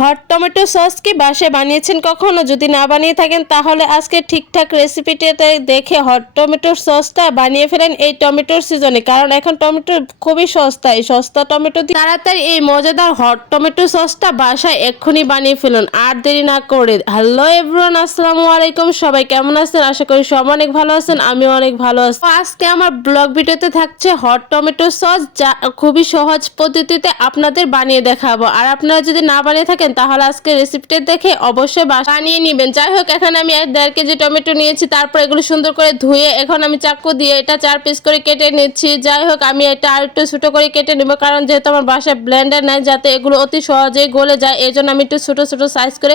Hot tomato sauce কি বাসায় বানিয়েছেন কখনো? যদি না বানিয়ে থাকেন, তাহলে আজকে ঠিকঠাক রেসিপিটাতে দেখে হট টমেটোর সসটা বানিয়ে ফেলেন এই টমেটোর সিজনে। কারণ এখন টমেটো খুবই সস্তা। এই সস্তা টমেটো দিয়ে তাড়াতাড়ি এই মজাদার হট টমেটো সসটা বাসায় এক্ষুনি বানিয়ে ফেলুন। আর দেরি না করে। হ্যালো এভরিওয়ান, আসসালামু আলাইকুম। সবাই কেমন আছেন? আশা করি সব অনেক ভালো আছেন, আমিও অনেক ভালো আছি। আজকে আমার ব্লগ ভিডিওতে থাকছে হট টমেটো সস, যা খুবই সহজ পদ্ধতিতে আপনাদের বানিয়ে দেখাবো। আর আপনারা যদি না বানিয়ে থাকেন তাহলে আজকে রেসিপিটা দেখে অবশ্যই বানিয়ে নেবেন। যাই হোক, এখানে আমি এক দেড় কেজি টমেটো নিয়েছি, তারপর এগুলো সুন্দর করে ধুয়ে এখন আমি চাকু দিয়ে এটা চার পিস করে কেটে নিচ্ছি। যাই হোক, আমি এটা আর একটু ছোটো করে কেটে নেব, কারণ যেহেতু আমার বাসায় ব্লেন্ডার নেয় যাতে এগুলো অতি সহজেই গলে যায় এই জন্য আমি একটু ছোটো ছোটো সাইজ করে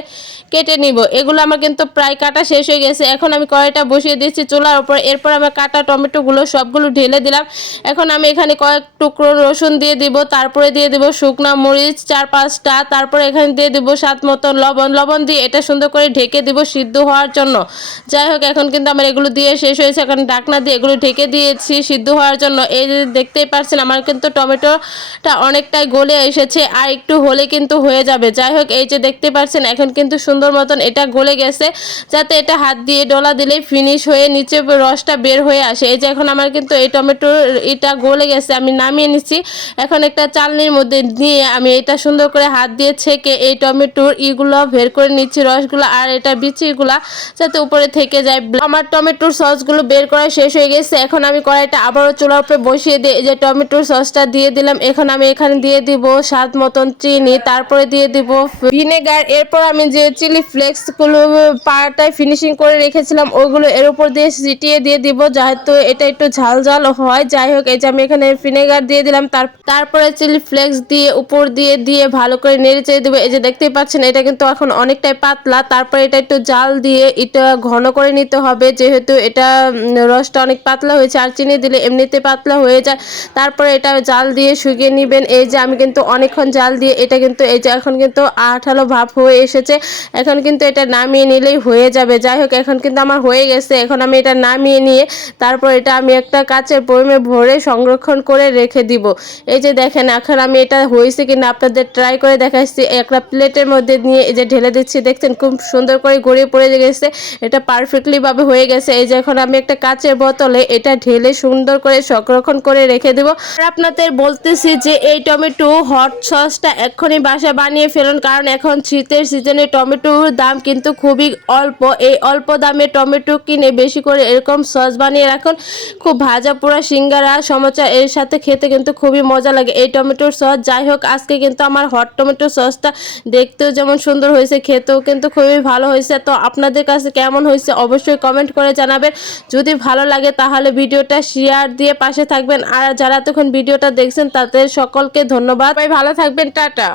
কেটে নিব। এগুলো আমার কিন্তু প্রায় কাটা শেষ হয়ে গেছে, এখন আমি কড়াইটা বসিয়ে দিচ্ছি চুলার উপর। এরপর আমার কাটা টমেটোগুলো সবগুলো ঢেলে দিলাম। এখন আমি এখানে কয়েক টুকরো রসুন দিয়ে দিব, তারপরে দিয়ে দিব শুকনা মরিচ, চার পাঁচটা, তারপরে এখানে দিয়ে দিব স্বাদ মতো লবণ। লবণ দিয়ে এটা সুন্দর করে ঢেকে দিব সিদ্ধ হওয়ার জন্য। যাই হোক, এখন কিন্তু আমার এগুলো দিয়ে শেষ হয়েছে। এখন ডাকনা দিয়ে এগুলো ঢেকে দিয়েছি সিদ্ধ হওয়ার জন্য। এই যে দেখতেই পাচ্ছেন আমার কিন্তু টমেটোটা অনেকটাই গলে এসেছে আর একটু হলে কিন্তু হয়ে যাবে। যাই হোক, এই যে দেখতে পাচ্ছেন এখন কিন্তু সুন্দর মতন এটা গলে গেছে। যাতে এটা হাত দিয়ে ডলা দিলেই ফিনিশ হয়ে নিচে রসটা বের হয়ে আসে। এই যে এখন আমার কিন্তু এই টমেটোর এটা গলে গেছে, আমি নামিয়ে নিচ্ছি। এখন একটা চালনির মধ্যে নিয়ে আমি এটা সুন্দর করে হাত দিয়ে ছেঁকে এই টমেটোর ইগুলো বের করে নিচ্ছি, রসগুলো আর এটা বিচিগুলা যাতে উপরে থেকে যায়। আমার টমেটোর সসগুলো বের করা শেষ হয়ে গেছে। এখন আমি কড়াইটা আবারও চুলার উপরে বসিয়ে দিয়ে যে টমেটোর সসটা দিয়ে দিলাম। এখন আমি এখানে দিয়ে দিব স্বাদ মতন চিনি, তারপরে দিয়ে দিব ভিনেগার। এরপর আমি যে চিলি ফ্লেক্সগুলো পাটায় ফিনিশিং করে রেখেছিলাম, ওগুলো এর উপর দিয়ে সিটিয়ে দিয়ে দিব যেহেতু এটা একটু ঝাল ঝাল হয়। যাই হোক, এই যে আমি এখানে ভিনেগার দিয়ে দিলাম। তার তারপরে চিলি ফ্লেক্স দিয়ে উপর দিয়ে দিয়ে ভালো করে নেড়ে চেড়ে দেবো। এই যে দেখতেই পাচ্ছেন, এটা কিন্তু এখন অনেকটাই পাতলা। তারপরে এটা একটু জাল দিয়ে এটা ঘন করে নিতে হবে, যেহেতু এটা রসটা অনেক পাতলা হয়েছে, আর চিনি দিলে এমনিতে পাতলা হয়ে যায়। তারপরে এটা জাল দিয়ে শুকিয়ে নেবেন। এই যে আমি কিন্তু অনেকক্ষণ জাল দিয়ে, এটা কিন্তু, এই যে এখন কিন্তু আঠালো ভাব হয়ে এসেছে। এখন কিন্তু এটা নামিয়ে নিলেই হয়ে যাবে। যাই হোক, এখন কিন্তু আমার হয়ে গেছে। এখন আমি এটা নামিয়ে নিয়ে, তারপর এটা আমি একটা কাচের বয়মে ভরে সংরক্ষণ করে রেখে দিব। এই যে দেখেন, এখন আমি এটা হয়েছে কিনা আপনাদের ট্রাই করে দেখাচ্ছি। একটা প্লেটের মধ্যে নিয়ে এই যে ঢেলে দিচ্ছি, দেখছেন খুব সুন্দর করে গড়িয়ে পড়ে গেছে। এটা পারফেক্টলিভাবে হয়ে গেছে। এই যে এখন আমি একটা কাচের বোতলে এটা ঢেলে সুন্দর করে সংরক্ষণ করে রেখে দেবো। আর আপনাদের বলতেছি যে এই টমেটো হট সসটা এক্ষুনি বাসা বানিয়ে ফেলুন, কারণ এখন শীতের সিজনে টমেটোর দাম কিন্তু খুবই অল্প। এই অল্প দামে টমেটো কিনে বেশি করে এরকম সস বানিয়ে রাখুন। খুব ভাজা পোড়া সিঙ্গারা, সমোচা এর সাথে খেতে কিন্তু খুবই মজা লাগে এই টমেটোর সস যাই হোক, আজকে কিন্তু আমার হট টমেটো সসটা দেখতেও যেমন সুন্দর হয়েছে, খেতেও কিন্তু খুবই ভালো হয়েছে। তো আপনাদের কাছে কেমন হয়েছে অবশ্যই কমেন্ট করে জানাবেন। যদি ভালো লাগে তাহলে ভিডিওটা শেয়ার দিয়ে পাশে থাকবেন। আর যারা তখন ভিডিওটা দেখছেন তাদের সকলকে ধন্যবাদ। ভাই ভালো থাকবেন, টাটা।